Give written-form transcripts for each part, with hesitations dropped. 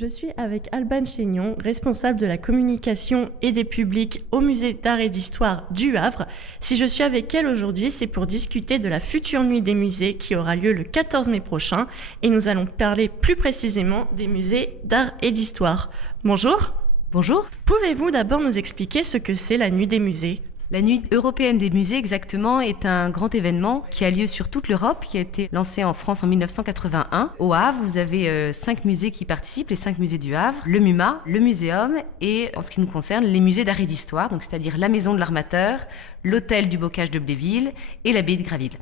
Je suis avec Alban Chénion, responsable de la communication et des publics au Musée d'Art et d'Histoire du Havre. Si je suis avec elle aujourd'hui, c'est pour discuter de la future nuit des musées qui aura lieu le 14 mai prochain et nous allons parler plus précisément des musées d'art et d'histoire. Bonjour. Bonjour. Pouvez-vous d'abord nous expliquer ce que c'est la nuit des musées ? La Nuit européenne des musées, exactement, est un grand événement qui a lieu sur toute l'Europe, qui a été lancé en France en 1981. Au Havre, vous avez 5 musées qui participent, les 5 musées du Havre, le MUMA, le Muséum et, en ce qui nous concerne, les musées d'art et d'histoire, donc c'est-à-dire la Maison de l'Armateur, l'Hôtel du Bocage de Bléville et l'Abbaye de Graville.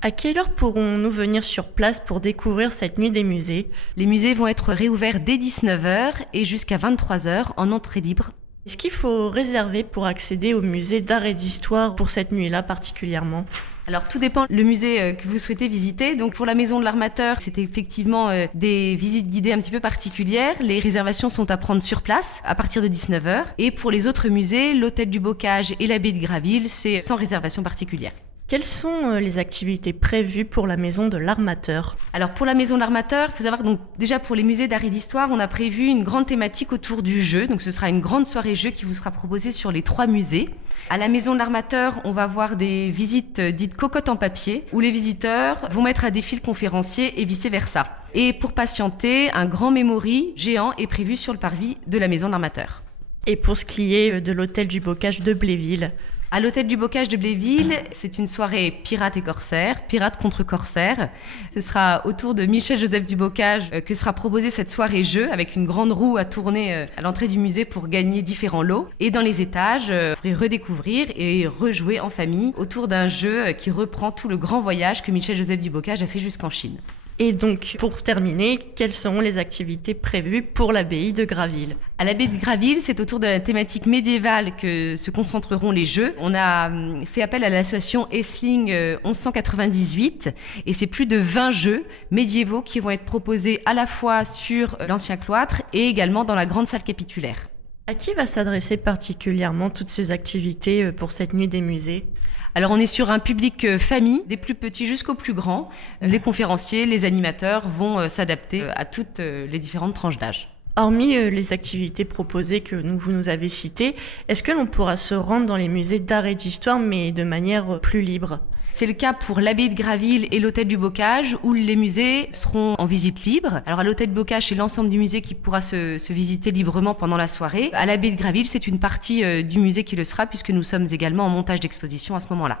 À quelle heure pourrons-nous venir sur place pour découvrir cette nuit des musées ? Les musées vont être réouverts dès 19h et jusqu'à 23h en entrée libre. Est-ce qu'il faut réserver pour accéder au musée d'art et d'histoire pour cette nuit-là particulièrement ? Alors tout dépend le musée que vous souhaitez visiter. Donc pour la Maison de l'Armateur, c'est effectivement des visites guidées un petit peu particulières. Les réservations sont à prendre sur place à partir de 19h. Et pour les autres musées, l'Hôtel du Bocage et l'Abbaye de Graville, c'est sans réservation particulière. Quelles sont les activités prévues pour la Maison de l'Armateur ? Alors pour la Maison de l'Armateur, il faut savoir que donc, déjà pour les musées d'art et d'histoire, on a prévu une grande thématique autour du jeu. Donc ce sera une grande soirée jeu qui vous sera proposée sur les 3 musées. À la Maison de l'Armateur, on va voir des visites dites cocottes en papier, où les visiteurs vont mettre à défi le conférencier et vice-versa. Et pour patienter, un grand memory géant est prévu sur le parvis de la Maison de l'Armateur. Et pour ce qui est de l'Hôtel du Bocage de Bléville ? À l'Hôtel du Bocage de Bléville, c'est une soirée pirates et corsaires, pirates contre corsaires. Ce sera autour de Michel-Joseph du Bocage que sera proposée cette soirée jeu avec une grande roue à tourner à l'entrée du musée pour gagner différents lots. Et dans les étages, vous pourrez redécouvrir et rejouer en famille autour d'un jeu qui reprend tout le grand voyage que Michel-Joseph du Bocage a fait jusqu'en Chine. Et donc, pour terminer, quelles seront les activités prévues pour l'abbaye de Graville ? À l'abbaye de Graville, c'est autour de la thématique médiévale que se concentreront les jeux. On a fait appel à l'association Essling 1198 et c'est plus de 20 jeux médiévaux qui vont être proposés à la fois sur l'ancien cloître et également dans la grande salle capitulaire. À qui va s'adresser particulièrement toutes ces activités pour cette nuit des musées ? Alors on est sur un public famille, des plus petits jusqu'aux plus grands. Les conférenciers, les animateurs vont s'adapter à toutes les différentes tranches d'âge. Hormis les activités proposées que vous nous avez citées, est-ce que l'on pourra se rendre dans les musées d'art et d'histoire, mais de manière plus libre ? C'est le cas pour l'Abbaye de Graville et l'Hôtel du Bocage, où les musées seront en visite libre. Alors à l'Hôtel du Bocage, c'est l'ensemble du musée qui pourra se visiter librement pendant la soirée. À l'Abbaye de Graville, c'est une partie du musée qui le sera, puisque nous sommes également en montage d'exposition à ce moment-là.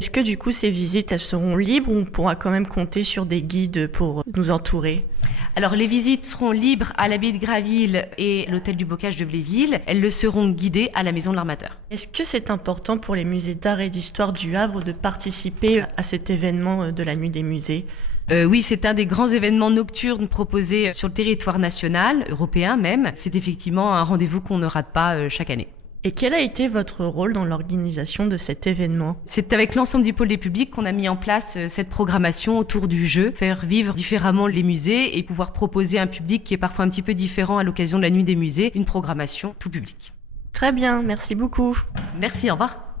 Est-ce que du coup ces visites elles seront libres ou on pourra quand même compter sur des guides pour nous entourer ? Alors les visites seront libres à l'Abbaye de Graville et l'Hôtel du Bocage de Bléville. Elles le seront guidées à la Maison de l'Armateur. Est-ce que c'est important pour les musées d'art et d'histoire du Havre de participer à cet événement de la nuit des musées ? Oui, c'est un des grands événements nocturnes proposés sur le territoire national, européen même. C'est effectivement un rendez-vous qu'on ne rate pas chaque année. Et quel a été votre rôle dans l'organisation de cet événement ? C'est avec l'ensemble du pôle des publics qu'on a mis en place cette programmation autour du jeu, faire vivre différemment les musées et pouvoir proposer à un public qui est parfois un petit peu différent à l'occasion de la nuit des musées, une programmation tout public. Très bien, merci beaucoup. Merci, au revoir.